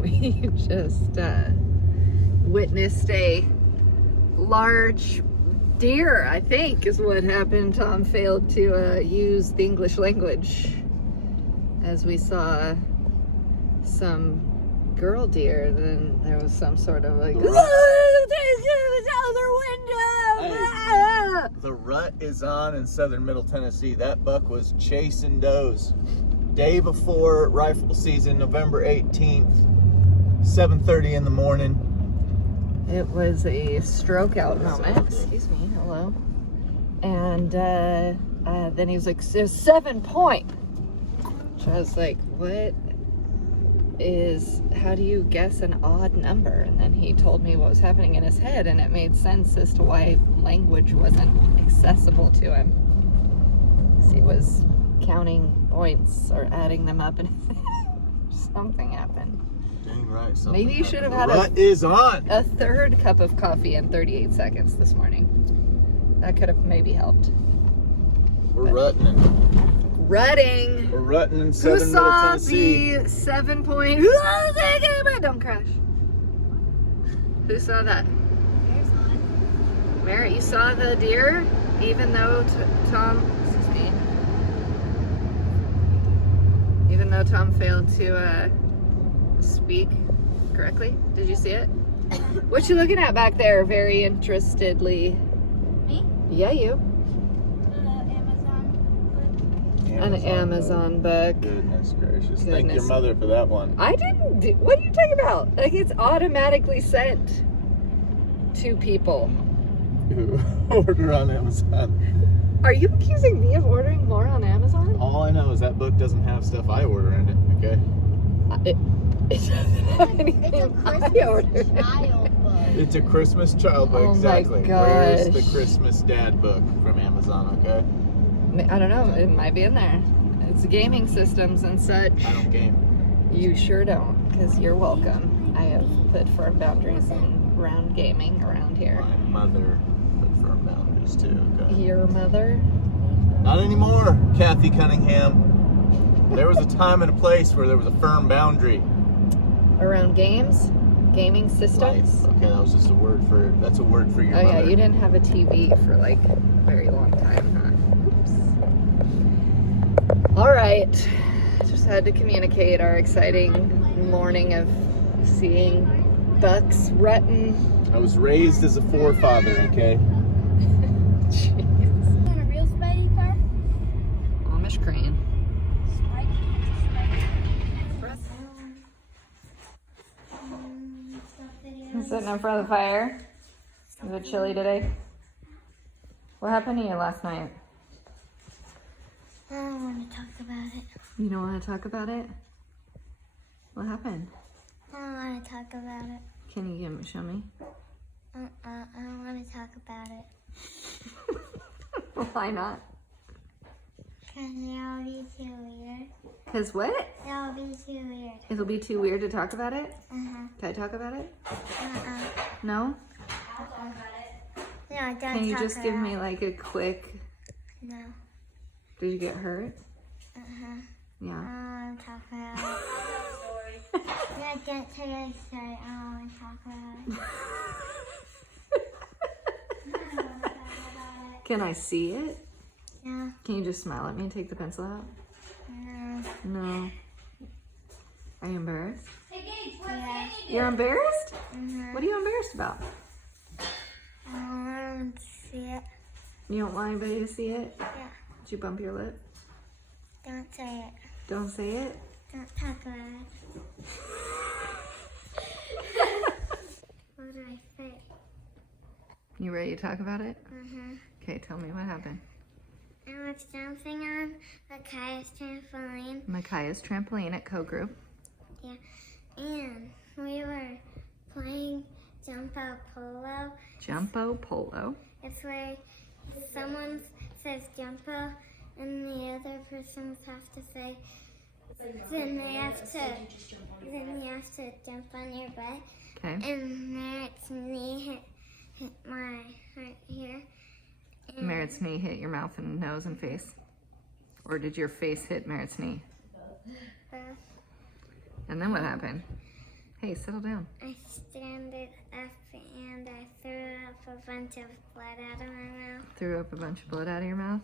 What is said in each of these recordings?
we just witnessed a large deer, I think is what happened. Tom failed to use the English language as we saw some girl deer. Then there was some sort of like, the rut is on in southern Middle Tennessee. That buck was chasing does. Day before rifle season, November 18th, 7:30 in the morning. It was a stroke out moment. Excuse me, hello. And then he was like, 7 point. Which I was like, what is, how do you guess an odd number? And then he told me what was happening in his head, and it made sense as to why language wasn't accessible to him. So he was counting points or adding them up, and something happened. Dang right. Maybe you should have had a third cup of coffee in 38 seconds this morning. That could have maybe helped. We're rutting. Rutting. We're rutting in southern Middle Tennessee. The 7 point. Don't crash. Who saw that? Merritt, you saw the deer, even though Tom failed to speak correctly. Did you see it? What you looking at back there very interestedly? Me? Yeah, you. Amazon An Amazon book. Goodness gracious. Thank your mother for that one. I didn't do, what are you talking about? Like, it's automatically sent to people. Who order on Amazon. Are you accusing me of ordering more on Amazon? All I know is that book doesn't have stuff I order in it, okay? It doesn't have anything I ordered. child book. It's a Christmas child book, Oh my exactly. Where's the gosh. Christmas dad book from Amazon, okay? I don't know, it might be in there. It's gaming systems and such. I don't game. You sure don't, because you're welcome. I have put firm boundaries around gaming around here. My mother put firm boundaries too, okay? Your mother? Not anymore, Kathy Cunningham. There was a time and a place where there was a firm boundary. Around games? Gaming systems? Life. Okay, that was just a word for, that's a word for your Oh mother. yeah, you didn't have a TV for like a very long time, huh? Oops. All right, just had to communicate our exciting morning of seeing bucks rutting. I was raised as a forefather, okay? Jeez. On a real Spidey car? Amish crane. I'm sitting in front of the fire. Is it chilly today? What happened to you last night? I don't want to talk about it. You don't want to talk about it? What happened? I don't want to talk about it. Can you show me? I don't want to talk about it. Why not? Because it'll be too weird. Because what? It'll be too weird. It'll be too weird to talk about it? Uh-huh. Can I talk about it? Uh-uh. No? No, don't Can you talk just give about me like a quick... No. Did you get hurt? Uh-huh. Yeah. I don't want to talk about it. No, don't tell your story. I don't want to talk about it. I don't want to talk about it. Can I see it? No. Can you just smile at me and take the pencil out? No. No. Are you embarrassed? Hey, Gage, what's Annie doing? You're embarrassed? Mm-hmm. What are you embarrassed about? I don't want to see it. You don't want anybody to see it? Yeah. Did you bump your lip? Don't say it. Don't say it? Don't talk about it. What did I say? You ready to talk about it? Mm-hmm. Okay, tell me what happened. I was jumping on the kayak trampoline. Micaiah's trampoline at Co-Group. Yeah. And we were playing Jumpo Polo. Jumpo Polo. It's where someone says Jumpo and the other person have to say, then you have to jump on your butt. Okay. And Merritt's knee hit my heart here. And Merritt's knee hit your mouth and nose and face? Or did your face hit Merritt's knee? both. And then what happened? Hey, settle down. I standed up and I threw up a bunch of blood out of my mouth. Threw up a bunch of blood out of your mouth?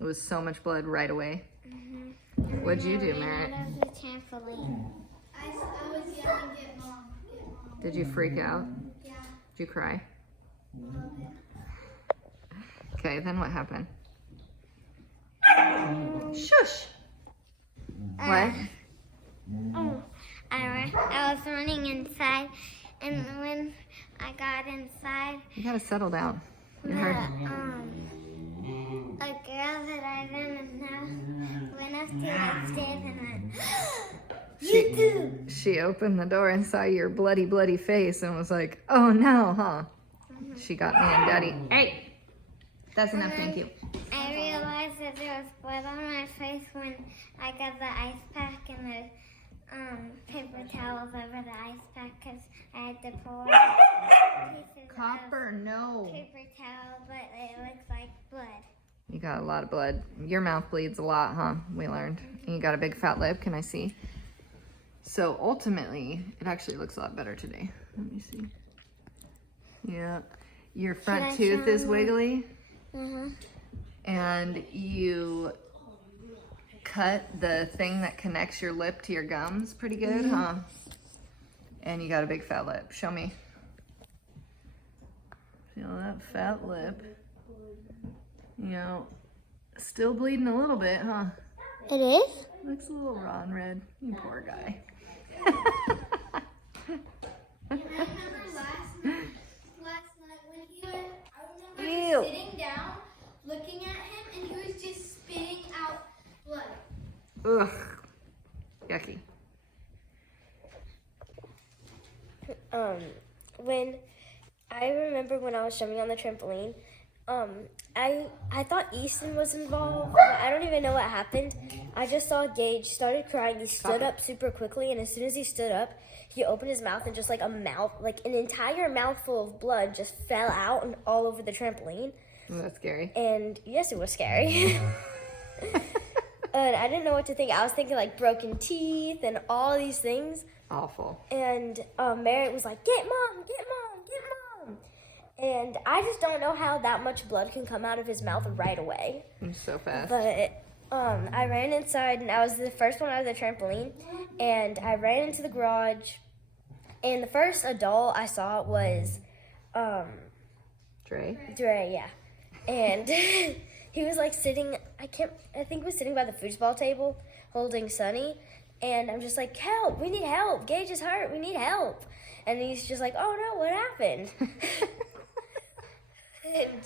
It was so much blood right away. Mm-hmm. What'd you do, Merritt? Out of the trampoline. I was yelling, get mom, get mom. Did you freak out? Yeah, Did you cry? a little bit. Okay, then what happened? Shush! What? I was running inside, and when I got inside, You gotta settle down. You the, heard? a girl that I didn't know went up to the stairs and went, "You too!" She opened the door and saw your bloody, bloody face and was like, oh no, huh? She got me and Daddy. Hey! That's enough, thank you. I realized that there was blood on my face when I got the ice pack and the paper towels over the ice pack because I had to pull pieces Copper, no. of paper towel, but it looks like blood. You got a lot of blood. Your mouth bleeds a lot, huh? We learned. And you got a big fat lip, can I see? So ultimately, it actually looks a lot better today. Let me see. Yeah. Your front I tooth show is them? wiggly. Mm-hmm. And you cut the thing that connects your lip to your gums pretty good, huh? And you got a big fat lip. Show me. Feel that fat lip. You know, still bleeding a little bit, huh? It is? Looks a little raw and red. You poor guy. And I remember last night when he was, I remember Ew. sitting down, looking at him, and he was just spitting out blood. Ugh. Yucky. When I remember when I was jumping on the trampoline, I thought Easton was involved, but I don't even know what happened. I just saw Gage started crying. He stood up super quickly, and as soon as he stood up, he opened his mouth and just like an entire mouthful of blood just fell out and all over the trampoline. Oh, that's scary. And yes, it was scary. And I didn't know what to think. I was thinking like broken teeth and all these things. Awful. And Merritt was like, get mom, get mom, get mom. And I just don't know how that much blood can come out of his mouth right away. I'm so fast. But I ran inside, and I was the first one out of the trampoline. And I ran into the garage. And the first adult I saw was Dre? Dre, yeah. And he was like sitting, I think he was sitting by the foosball table holding Sonny. And I'm just like, help, we need help. Gage is hurt, we need help. And he's just like, oh no, what happened? And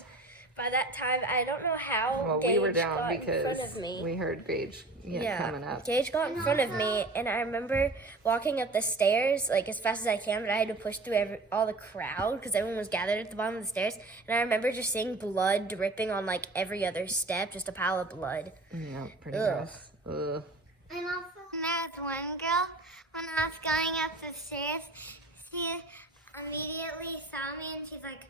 by that time, I don't know how Well, Gage we were down got in front because of me. we heard Gage coming up. Gage got in front of me, and I remember walking up the stairs like as fast as I can, but I had to push through all the crowd because everyone was gathered at the bottom of the stairs. And I remember just seeing blood dripping on like every other step, just a pile of blood. Yeah, pretty Ugh. gross. Ugh. And also, there was one girl, when I was going up the stairs, she immediately saw me and she's like,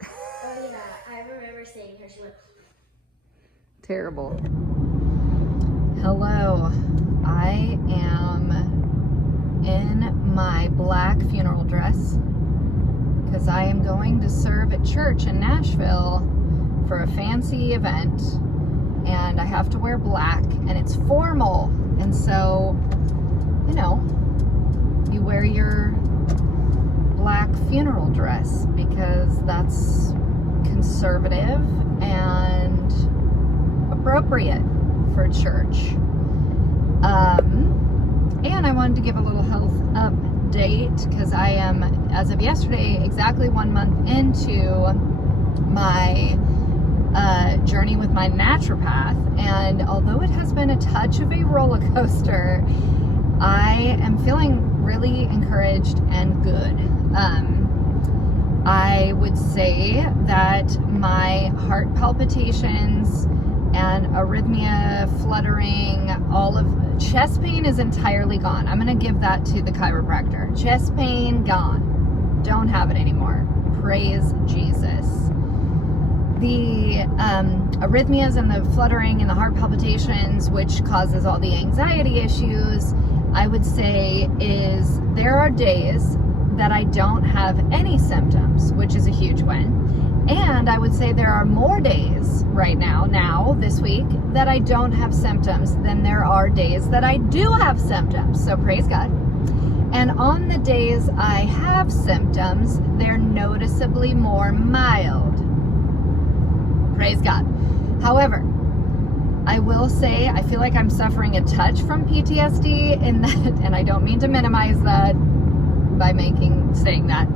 Oh yeah, I remember seeing her. She went. Terrible. Hello. I am in my black funeral dress because I am going to serve at church in Nashville for a fancy event, and I have to wear black, and it's formal, and so, you know, you wear your black funeral dress because that's conservative and appropriate for church. And I wanted to give a little health update because I am, as of yesterday, exactly 1 month into my journey with my naturopath, and although it has been a touch of a roller coaster, I am feeling really encouraged and good. I would say that my heart palpitations and arrhythmia, fluttering, chest pain is entirely gone. I'm gonna give that to the chiropractor. Chest pain gone. Don't have it anymore. Praise Jesus. The arrhythmias and the fluttering and the heart palpitations, which causes all the anxiety issues, I would say is there are days that I don't have any symptoms, which is a huge win. And I would say there are more days right now, this week, that I don't have symptoms than there are days that I do have symptoms. So praise God. And on the days I have symptoms, they're noticeably more mild. Praise God. However, I will say I feel like I'm suffering a touch from PTSD in that, and I don't mean to minimize that by saying that.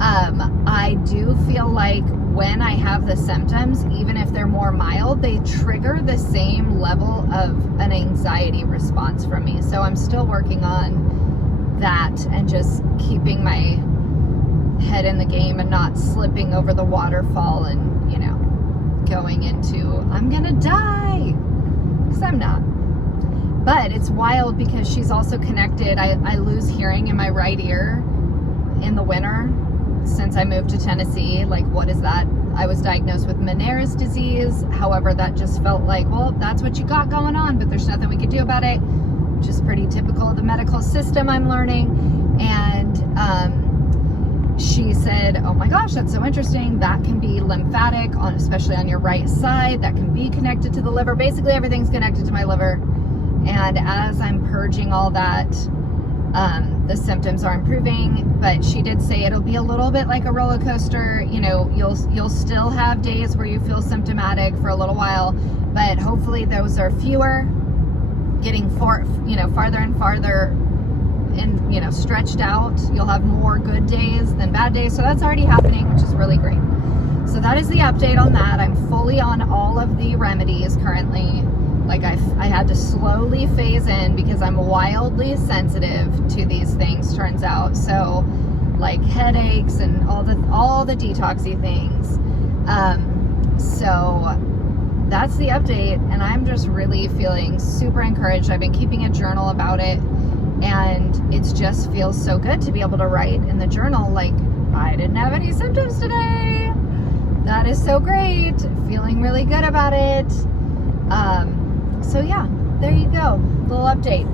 I do feel like when I have the symptoms, even if they're more mild, they trigger the same level of an anxiety response from me. So I'm still working on that and just keeping my head in the game and not slipping over the waterfall and, you know, going into, I'm gonna die, because I'm not. But it's wild because she's also connected. I lose hearing in my right ear in the winter since I moved to Tennessee. Like, what is that? I was diagnosed with Meniere's disease. However, that just felt like, well, that's what you got going on, but there's nothing we could do about it, which is pretty typical of the medical system, I'm learning. And she said, oh my gosh, that's so interesting. That can be lymphatic, especially on your right side. That can be connected to the liver. Basically, everything's connected to my liver. And as I'm purging all that, the symptoms are improving. But she did say it'll be a little bit like a roller coaster. You know, you'll still have days where you feel symptomatic for a little while, but hopefully those are fewer, getting farther and farther and, you know, stretched out. You'll have more good days than bad days. So that's already happening, which is really great. So that is the update on that. I'm fully on all of the remedies currently. Like I had to slowly phase in because I'm wildly sensitive to these things, turns out. So like headaches and all the detoxy things. So that's the update, and I'm just really feeling super encouraged. I've been keeping a journal about it, and it just feels so good to be able to write in the journal like, I didn't have any symptoms today. That is so great. Feeling really good about it. So yeah, there you go. Little update.